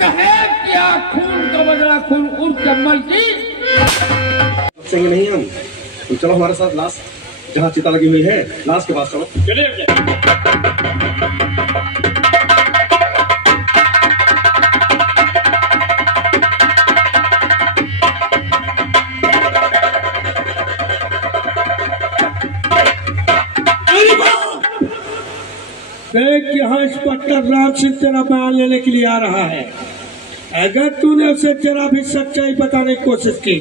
कहे क्या खून का बदला खून उर्फ जम्मल की सही नहीं हम। तुम चलो हमारे साथ, लाश जहाँ चिता लगी हुई है लाश के पास चलो। चलिए। देख यहाँ इंस्पेक्टर राम सिंह तेरा बयान लेने के लिए आ रहा है। अगर तूने उसे जरा भी सच्चाई बताने की कोशिश की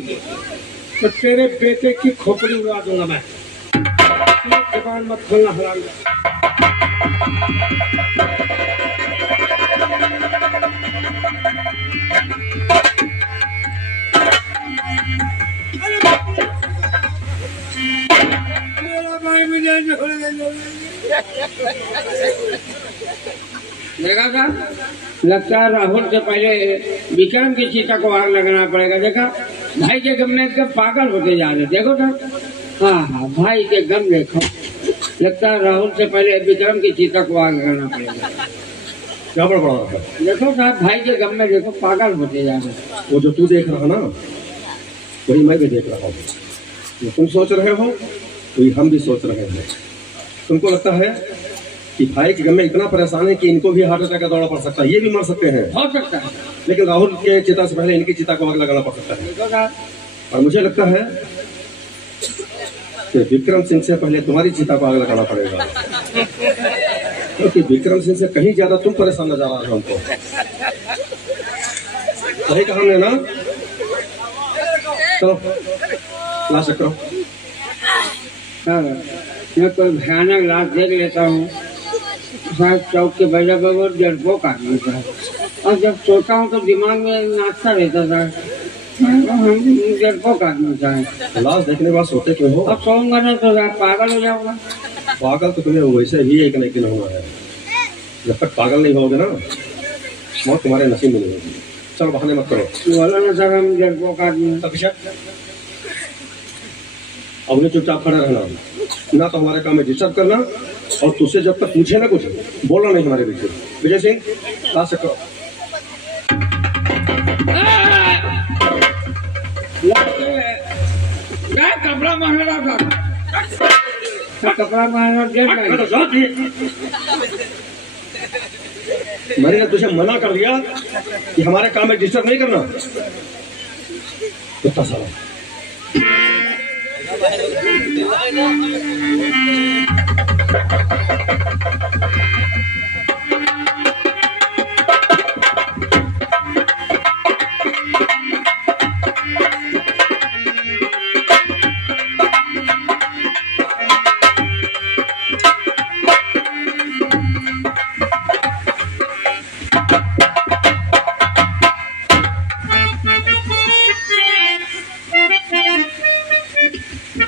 तो तेरे बेटे की खोपड़ी उड़ा दूंगा मैं। जबान मत खोलना हराम। देखा था, लगता है राहुल से पहले विक्रम की चिता को आग लगाना पड़ेगा। देखा भाई के गम में एकदम पागल होते जा रहे। देखो था, हाँ हाँ भाई के गम देखो। लगता है राहुल से पहले विक्रम की चिता को आग लगाना पड़ेगा। क्या बड़ा देखो साहब, भाई के गम में देखो पागल होते जा रहे। वो जो तू देख रहा ना वही मैं भी देख रहा हूँ। जो तुम सोच रहे हो वही हम भी सोच रहे हैं। तुमको लगता है कि भाई के गम में इतना परेशान है कि इनको भी हार्ट अटैक का दौरा पड़ सकता है, ये भी मर सकते हैं। हो सकता है, लेकिन राहुल के चिता से पहले इनकी चिता को आग लगाना पड़ सकता है। और मुझे लगता है कि विक्रम सिंह से पहले तुम्हारी चिता को आग लगाना पड़ेगा, क्योंकि विक्रम सिंह से कहीं ज्यादा तुम परेशान नजर आ रहे हो हमको। सही कहा हमने ना? चलो लाश करो। मैं कोई भयानक लाश देख लेता हूँ, शायद चौक के बजा बगैर डरपोक आदमी था। और जब सोता हूँ तो दिमाग में नाचता रहता था, डरपोक आदमी था। लाश देखने के बाद सोते क्यों हो? अब सोऊंगा ना तो पागल हो जाऊंगा। पागल तो तुम्हें वैसे भी एक न एक दिन होना है। जब तक पागल नहीं होगे ना मौत तुम्हारे नसीब में नहीं होगी। चलो बहाने मत करो। बोलो ना सर, हम डरपोक आदमी। अब उन्हें चुपचाप खड़ा रहना, ना तो हमारे काम में डिस्टर्ब करना, और तुझसे जब तक पूछे ना कुछ बोलना नहीं हमारे पीछे। विजय सिंह ला सकते हो। कपड़ा महंगा था, कपड़ा महंगा। मैंने तुझे मना कर दिया कि हमारे काम में डिस्टर्ब नहीं करना। कितना सारा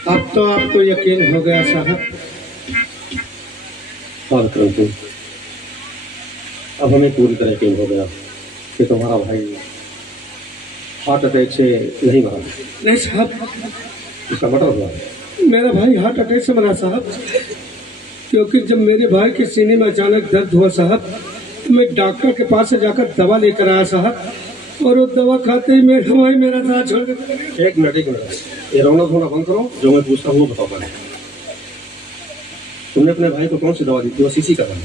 अब तो आपको यकीन हो गया साहब। अब हमें पूरी तरह यकीन हो गया कि तुम्हारा भाई हार्ट अटैक से नहीं मरा। नहीं साहब, इसका मतलब हुआ मेरा भाई हार्ट अटैक से मरा साहब, क्योंकि जब मेरे भाई के सीने में अचानक दर्द हुआ साहब तो मैं डॉक्टर के पास से जाकर दवा लेकर आया साहब, और वो दवा खाते ही मेरा भाई मेरा साथ छोड़ गया। एक मिनट ये रौनक होना बंद करो। जो मैं पूछता हूँ वो बताओ पहले। तुमने अपने भाई को कौन सी दवा दी थी? वो सीसी का था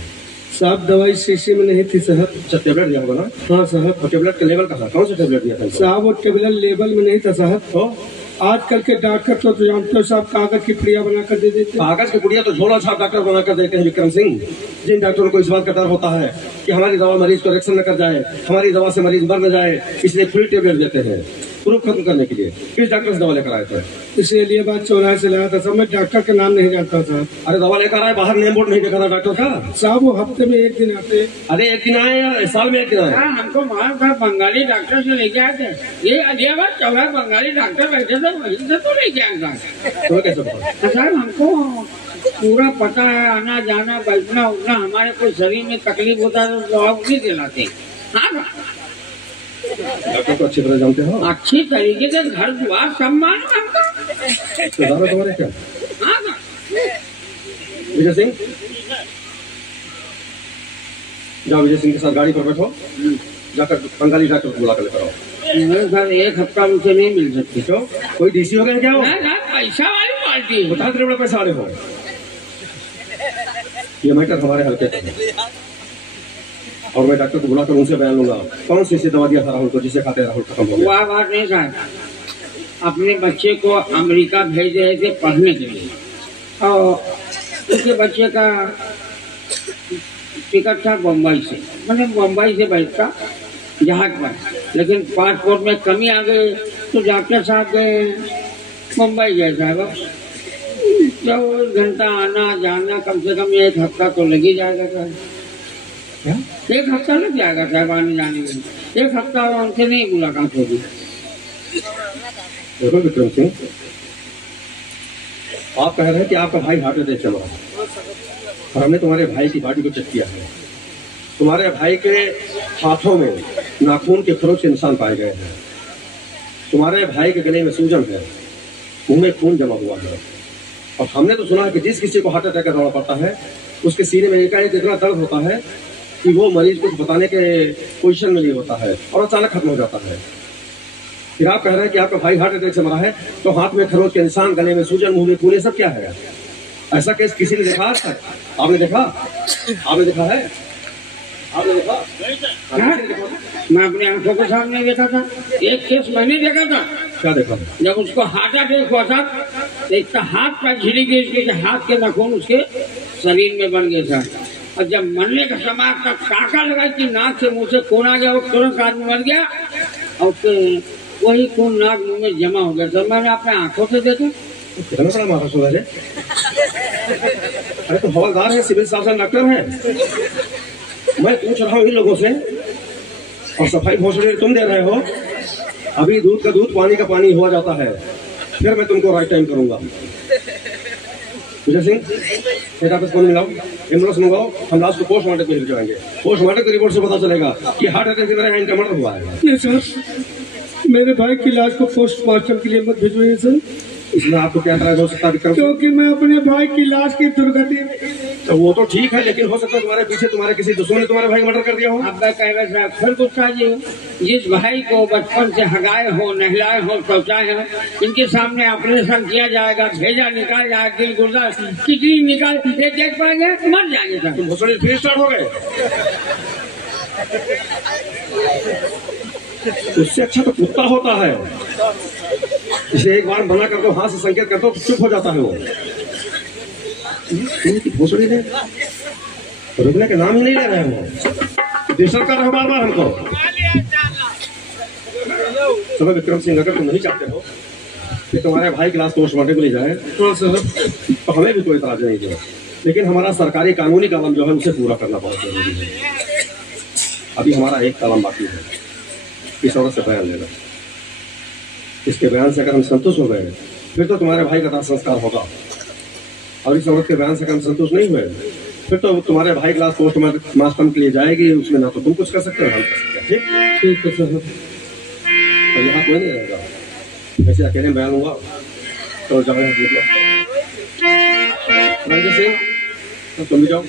साहब? दवाई शीशी में नहीं थी साहब। अच्छा, टेबलेट दिया होगा ना? हाँ साहब। और टेबलेट का लेवल कहा? कौन सा टेबलेट दिया था साहब? वो टेबलेट लेवल में नहीं था साहब। तो आजकल के डॉक्टर तो जानते हो साहब, कागज की पुड़िया बनाकर दे देते। कागज की पुड़िया तो झोला छाप डॉक्टर बनाकर देते हैं विक्रम सिंह। जिन डॉक्टरों को इस बात का डर होता है कि हमारी दवा मरीज को रिएक्शन न कर जाए, हमारी दवा से मरीज मर न जाए, इसलिए फुल टेबलेट देते हैं प्रूफ खत्म करने के लिए। किस डॉक्टर से दवा लेकर आए थे? इसीलिए बात चौराहे से लाया था साहब। मैं डॉक्टर का नाम नहीं जानता साहब। अरे दवा लेकर आए, बाहर नेम बोर्ड नहीं देखा था डॉक्टर का? साहब वो हफ्ते में एक दिन आते। अरे एक दिन आए या साल में एक दिन आए? हमको मार था, बंगाली डॉक्टर से लेके आए थे। ये अलियाबाद चौराहे बंगाली डॉक्टर बैठे थे, वहीं से तो लेके आए था। तुम्हें कैसे पता? सर हमको पूरा पता है, आना जाना बैठना उठना, हमारे कोई शरीर में तकलीफ होता है तो दवा नहीं दिलाते। हाँ डॉक्टर को अच्छी तरह जानते हो? अच्छी तरीके से घर द्वार सम्मान हमका। तुम्हारे क्या? हाँ विजय सिंह जाओ, विजय सिंह के साथ गाड़ी पर बैठो जाकर बंगाली डॉक्टर को बुला कर लेकर आओ। नहीं सर, एक हफ्ता उनसे नहीं मिल सकती। तो कोई डीसी हो गया क्या हो? ना पैसा वाली पार्टी है। बता, बड़ा पैसा वाले हो। ये मैटर हमारे हल्के का है और मैं डॉक्टर को बुलाकर उनसे बयान लूंगा कौन सी दवा दिया था राहुल को जिसे खाते राहुल खत्म हो गया। वह बात नहीं सर, अपने बच्चे को अमेरिका भेज रहे थे पढ़ने के लिए और उसके बच्चे का टिकट था बम्बई से, मतलब बम्बई से बैठता जहाज पर, लेकिन पासपोर्ट में कमी आ गई तो डॉक्टर साहब गए मुंबई गए साहब। 4 घंटा आना जाना, कम से कम 1 हफ्ता तो लग ही जाएगा सर। क्या 1 हफ्ता लग जाएगा साहब आने जाने में। 1 हफ्ता उनसे नहीं मुलाकात होगी। देखो विक्रम सिंह, आप कह रहे हैं कि आपका भाई हार्ट अटैक चल रहा है और हमने तुम्हारे भाई की बॉडी को चेक किया है। तुम्हारे भाई के हाथों में नाखून के खरोंच के निशान पाए गए हैं। तुम्हारे भाई के गले में सूजन है, मुंह में खून जमा हुआ है और हमने तो सुना है कि जिस किसी को हार्ट अटैक का दौरा पड़ता है उसके सीने में एकाएक इतना दर्द होता है कि वो मरीज कुछ बताने के पोजीशन में नहीं होता है और अचानक खत्म हो जाता है। फिर आप कह रहे हैं कि आपका भाई हार्ट अटैक से मरा है, तो हाथ में खरोंच के निशान, गले में सूजन, मुंह में खून, ये सब क्या है? ऐसा केस किसी ने देखा आज तक? आपने देखा? आपने देखा है? आपने देखा? हाँ? मैं अपने आंखों के सामने देखा था। एक केस मैंने देखा था। क्या देखा? जब उसको हार्ट अटैक हुआ था तो एक तो हाथ पर झिली गई, उसके हाथ के नाखून उसके शरीर में बन गए था और जब मरने का समय तक टाका लगा कि नाक से मुंह से खून आ गया, वो तुरंत आदमी मर गया और उसके वही खून नाक मुंह में जमा हो गया था। मैंने अपने आंखों से देखा। कितना बड़ा माथा सुधा है। अरे तो हवलदार है, सिविल सर्जन डॉक्टर है। मैं पूछ रहा हूँ इन लोगों से और सफाई घोषणा तुम दे रहे हो। अभी दूध का दूध, पानी का पानी हुआ जाता है, फिर मैं तुमको राइट टाइम करूंगा। विजय सिंह, हेड ऑफिस को मिलाओ, एम्बुलेंस मंगाओ, हम लाश को पोस्टमार्टम के लिए जाएंगे। पोस्टमार्टम की रिपोर्ट से पता चलेगा कि हार्ट अटैक की तरह इनका मर्डर हुआ है। नहीं सर, मेरे भाई की लाश को पोस्टमार्टम के लिए मत भिजवाइए सर। इसमें आपको क्या एतराज हो सकता है विक्रम? क्योंकि मैं अपने भाई की लाश की दुर्गति में। तो वो तो ठीक है, लेकिन हो सकता है तुम्हारे पीछे तुम्हारे किसी दुश्मन ने तुम्हारे भाई मर्डर कर दिया हो। अब मैं कह रहा फिर गुस्सा जी, जिस भाई को बचपन से हगाए हो, नहलाए हो, शौचाए हो, इनके सामने ऑपरेशन किया जाएगा, भेजा निकाल जाएगा, दिल गुर्दा किडनी निकाल देख पाएंगे, मर जाएंगे सर। तुम घोषणा फिर स्टार्ट हो गए। उससे अच्छा तो कुत्ता होता है, इसे एक बार मना कर दो, हाथ से संकेत कर दो, चुप हो जाता है वो। भोसड़ी ने रुकने के नाम ही नहीं ले रहे हो, डिस्टर्ब कर रहे हो बार बार हमको। चलो विक्रम सिंह, अगर तुम नहीं चाहते हो कि तुम्हारे भाई की लाश पोस्टमार्टम को ले जाए तो हमें भी कोई इतराज नहीं है, लेकिन हमारा सरकारी कानूनी कलम जो है उसे पूरा करना बहुत जरूरी है। अभी हमारा एक कलम बाकी है, इस औरत से बयान लेना। इसके बयान से अगर हम संतुष्ट हो गए फिर तो तुम्हारे भाई का दाह संस्कार होगा, और इस औरत के बयान से अगर हम संतुष्ट नहीं हुए फिर तो तुम्हारे भाई की लाश पोस्टमार्टम के लिए जाएगी, उसमें ना तो तुम कुछ कर सकते हो, हम कर सकते हैं। ठीक है सर। तो यहाँ कोई नहीं रहेगा, वैसे अकेले में बयान हुआ तो जाओ रंजन सिंह, तुम भी जाओ।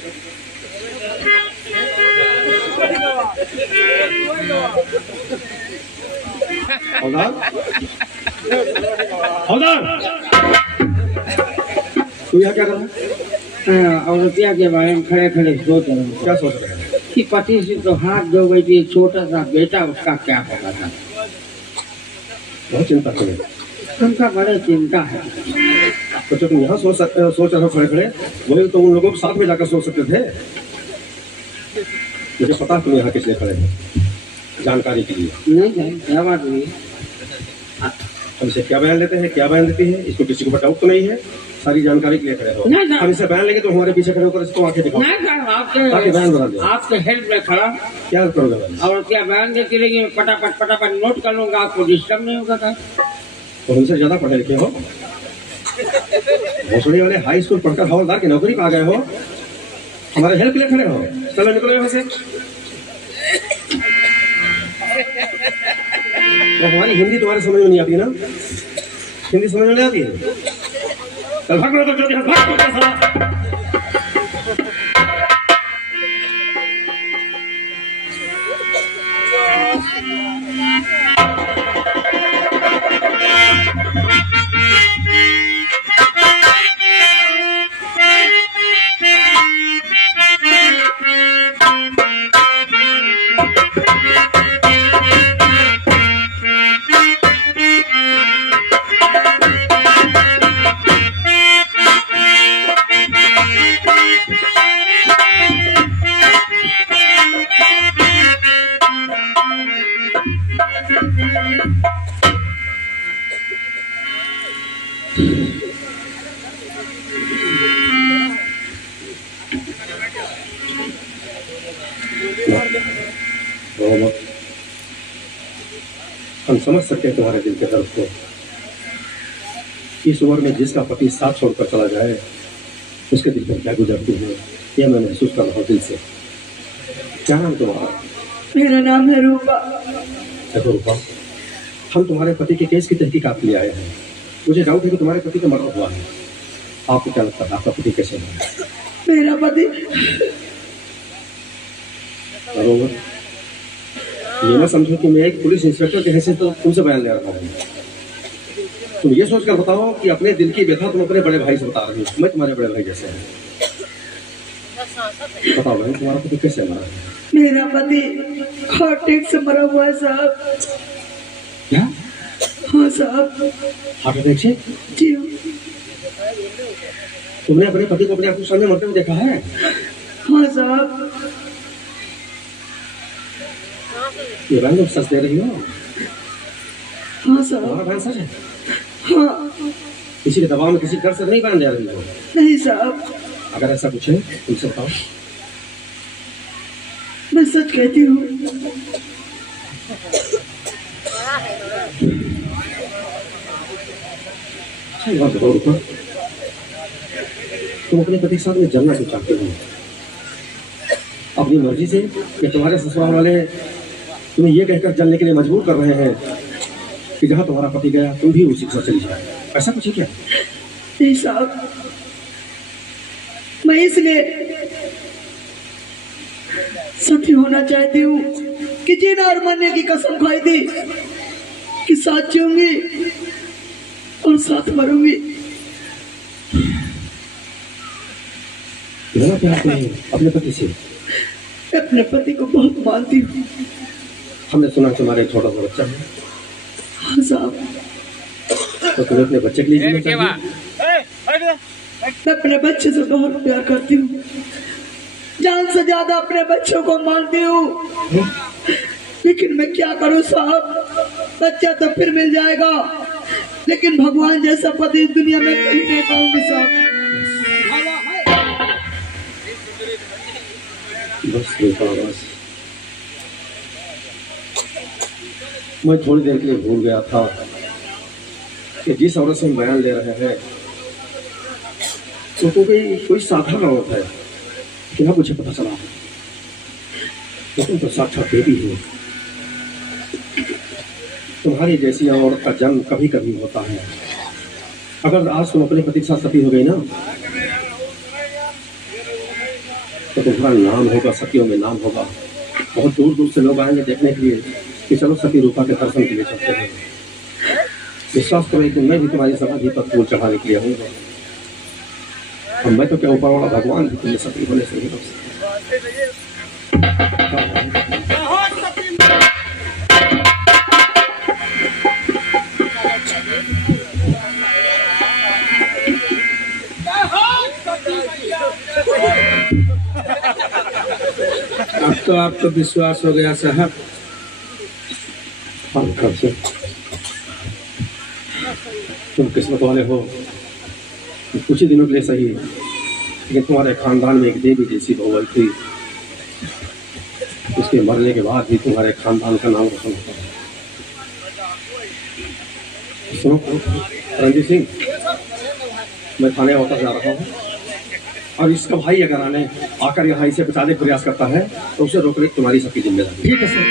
तू यहाँ क्या कर रहा है? औरतिया के बारे में खड़े खड़े सोच रहे हैं। क्या सोच रहे हैं? कि पति से तो हाथ धो गई थी, छोटा सा बेटा, उसका क्या होगा था। बहुत चिंता करें, उनका बड़ा चिंता है। तो तुम यहाँ सोच रहे हो खड़े खड़े, वही तो उन लोगों के साथ में जाकर सोच सकते थे। मुझे पता तुम यहाँ किस लिए खड़े हैं, जानकारी के लिए। नहीं क्या बात नहीं। हम इसे क्या बयान लेते हैं, क्या बयान देती है, इसको किसी को डाउट तो नहीं है, सारी जानकारी के लिए खड़े हो। नहीं, हम इसे बयान लेंगे तो हमारे पीछे खड़े होकर इसको आंखें दिखाओ। नहीं सर, ताकि बयान बना दे। आपके हेल्प में खड़ा क्या करोगे बयान? और क्या बयान देती रहेगी, पटापट नोट कर लूंगा, आपको डिस्टर्ब नहीं होगा था। तो हमसे ज्यादा पढ़े लिखे हो, भोसड़ी वाले हाई स्कूल पढ़कर हवलदार की नौकरी पा गए हो, हमारे हेल्प के लिए खड़े हो। चलो निकलो यहाँ से। तो हमारी हिंदी तुम्हारे समझ में नहीं आती ना? हिंदी समझ में नहीं आती है? चल भाग लो, तो जल्दी भाग। हम समझ सकते हैं तुम्हारे दिल के दर्द को। इस उम्र में जिसका पति साथ छोड़कर चला जाए उसके दिल पर क्या गुजरती है यह मैं महसूस कर रहा हूँ दिल से। क्या नाम तुम्हारा? मेरा नाम है रूपा। देखो रूपा, हम तुम्हारे पति के केस की तहकीकात के लिए आए हैं। मुझे डाउट है कि तुम्हारे पति का मर्डर हुआ है। आपको क्या लगता है आपका पति कैसे है? मेरा पति बरोबर, ये ना समझो कि मैं एक पुलिस इंस्पेक्टर के हैसियत तो तुमसे बयान ले रहा हूँ। तुम ये सोचकर बताओ कि अपने दिल की व्यथा तुम अपने बड़े भाई से बता रही हो। मैं तुम्हारे बड़े भाई जैसे हैं। बताओ बहन, तुम्हारा पति कैसे मरा है? मेरा पति हार्ट अटैक से मरा हुआ है साहब। क्या? हाँ साहब। हार्ट अटैक से? जी। तुमने अपने पति को अपने आंखों के सामने मरते हुए देखा है? हाँ साहब। ये बहन तुम सच दे रही हो? हाँ साहब। तुम्हारा बहन सच है? हाँ। किसी के दबाव में किसी डर से नहीं बयान दे रही हो? नहीं साहब। अगर ऐसा कुछ है तुमसे बताओ। मैं सच कहती हूँ। तुम अपने पति के साथ में जलना क्यों चाहते हो? अपनी मर्जी से या तुम्हारे ससुराल वाले तुम्हें ये कहकर जलने के लिए मजबूर कर रहे हैं कि जहाँ तुम्हारा पति गया तुम भी उसी के साथ चली जाए? ऐसा कुछ है क्या? नहीं साहब, मैं इसलिए सती होना चाहती हूँ कि जीना और मरने की कसम खाई थी कि साथ जीऊंगी और साथ मरूंगी। इतना प्यार तुम्हें अपने पति से? अपने पति को बहुत मानती हूँ। हमने सुना तुम्हारा एक छोटा सा बच्चा है। हाँ साहब। तो तुम्हें अपने बच्चे के लिए जीना चाहिए। मैं अपने बच्चे से बहुत प्यार करती हूँ, जान से ज्यादा अपने बच्चों को मानती हूँ। लेकिन मैं क्या करूँ साहब, बच्चा तो फिर मिल जाएगा लेकिन भगवान जैसा पति इस दुनिया में कहीं नहीं पाऊंगी साहब। बस मैं थोड़ी देर के लिए भूल गया था कि जिस औरत से हम बयान ले रहे हैं तो कोई साधारण औरत है। क्या मुझे पता चला तो तुम तो साक्षात देवी हो। तुम्हारी जैसी औरत का जन्म कभी कभी होता है। अगर आज तुम अपने पति के साथ सती हो गई ना तो तुम्हारा नाम होगा, सतियों में नाम होगा। बहुत दूर दूर से लोग आएंगे देखने के लिए कि चलो सती रूपा के दर्शन के लिए चलते हैं। विश्वास करो कि मैं भी तुम्हारी समाधि पर फूल चढ़ाने के लिए आऊंगा। और मैं तो क्या ऊपर वाला भगवान भी तुम्हें सती होने से नहीं रोक सकता। अब तो आपको विश्वास हो गया साहब। हाँ, कब से तुम किस्मत वाले हो। कुछ ही दिनों के लिए सही, लेकिन तुम्हारे खानदान में एक देवी जैसी बहू आई थी। उसके मरने के बाद भी तुम्हारे खानदान का नाम रोशन होता है। सुनो रणजीत सिंह, मैं थाने वापस जा रहा हूँ और इसका भाई अगर आकर यहाँ इसे बचाने का प्रयास करता है तो उसे रोकने की तुम्हारी सबकी जिम्मेदारी। ठीक है सर।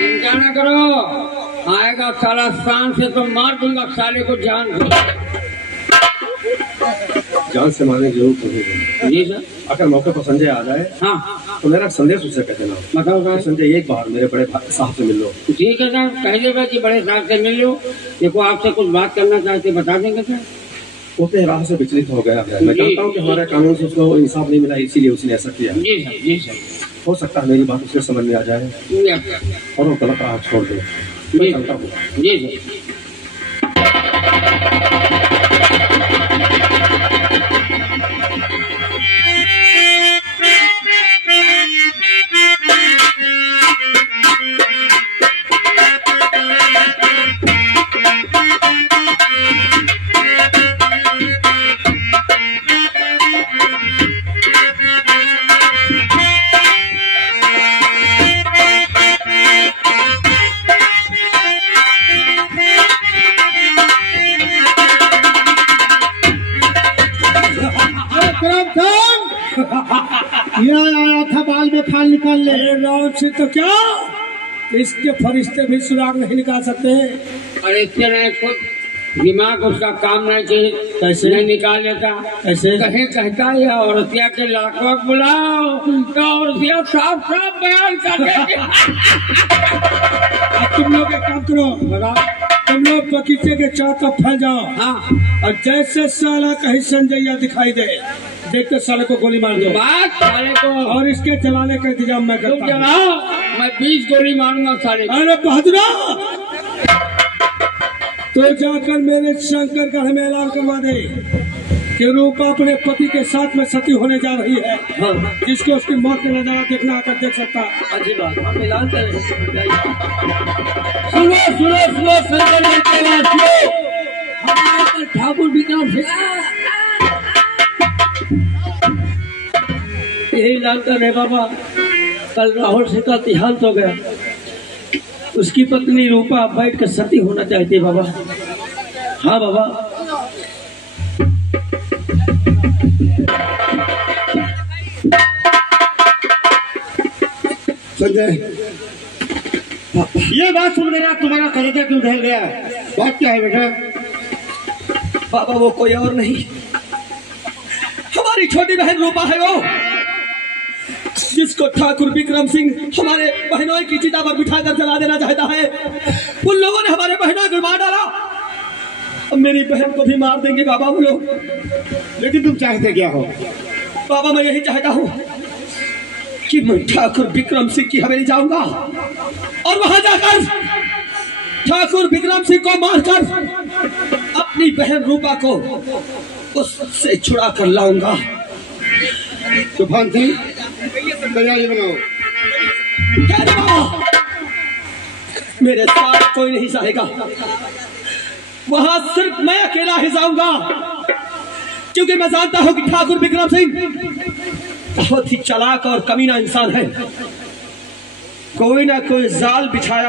चिंता न करो, आएगा साला शान से तो मार दूंगा साले को जान को। जान से मारने की जरूरत नहीं है। जी सर। अगर मौके पर संजय आ जाए हाँ तो मेरा संदेश उसे कह देना, बताओ सर। संजय एक बार मेरे बड़े साहब से मिल लो। ठीक है सर, कह देगा कि बड़े साहब से मिल लो, देखो आपसे कुछ बात करना चाहते बता देंगे सर। वो तो राह से विचलित हो गया है, मैं जानता हूँ कि हमारे कानून से उसको इंसाफ नहीं मिला, इसीलिए उसने ऐसा किया। जी सर, जी सर। हो सकता है मेरी बात उसके समझ में आ जाए और वो गलत राह छोड़ दे। मैं जानता हूँ। जी सर। ये आया था बाल में खाल निकाल ले। राम से तो क्या इसके फरिश्ते भी सुराग नहीं निकाल सकते। अरे इतने खुद दिमाग उसका काम नहीं चाहिए, कैसे नहीं निकाल लेता। ऐसे कहीं कहता है औरतिया के लाखों बुलाओ तो औरतिया साफ साफ बयान कर देगी। अब तुम लोग एक काम करो, तुम लोग बगीचे के चारों तरफ फैल जाओ। हाँ, और जैसे साला कहीं संजैया दिखाई दे, देखते साले को गोली मार दो। बात साले को और इसके चलाने का इंतजाम मैं तुम करता हूँ। जलाओ, मैं 20 गोली मारूंगा साले को। अरे बहादुरा, तो जाकर मेरे शंकरगढ़ में ऐलान करवा दे कि रूपा अपने पति के साथ में सती होने जा रही है। हाँ। जिसको उसकी मौत का नजारा देखना आकर देख सकता। अच्छी बात, हम ऐलान करें। सुनो सुनो सुनो संजय के वासियों, हमारे पर ठाकुर विक्रम सिंह यही ऐलान कर रहे बाबा, कल राहुल सिंह का देहांत हो गया। उसकी पत्नी रूपा बैठ कर सती होना चाहती है बाबा। हाँ बाबा। संजय, ये बात सुन मेरा तुम्हारा कलेजा क्यों दहल गया? बात क्या है बेटा? बाबा वो कोई और नहीं, हमारी छोटी बहन रूपा है वो, जिसको ठाकुर विक्रम सिंह हमारे बहनों की चिता पर बिठाकर जला देना चाहता है। उन लोगों ने हमारे बहनों को मार डाला, अब मेरी बहन को भी मार देंगे बाबा वो लोग। लेकिन तुम चाहते क्या हो? बाबा मैं यही चाहता हूँ कि मैं ठाकुर विक्रम सिंह की हवेली जाऊंगा और वहां जाकर ठाकुर विक्रम सिंह को मारकर अपनी बहन रूपा को उससे छुड़ा कर लाऊंगा। तूफान सिंह, तैयारी बनाओ। मेरे साथ कोई नहीं जाएगा, वहां सिर्फ मैं अकेला ही जाऊंगा, क्योंकि मैं जानता हूं कि ठाकुर विक्रम सिंह बहुत ही चालाक और कमीना इंसान है। कोई ना कोई जाल बिछाया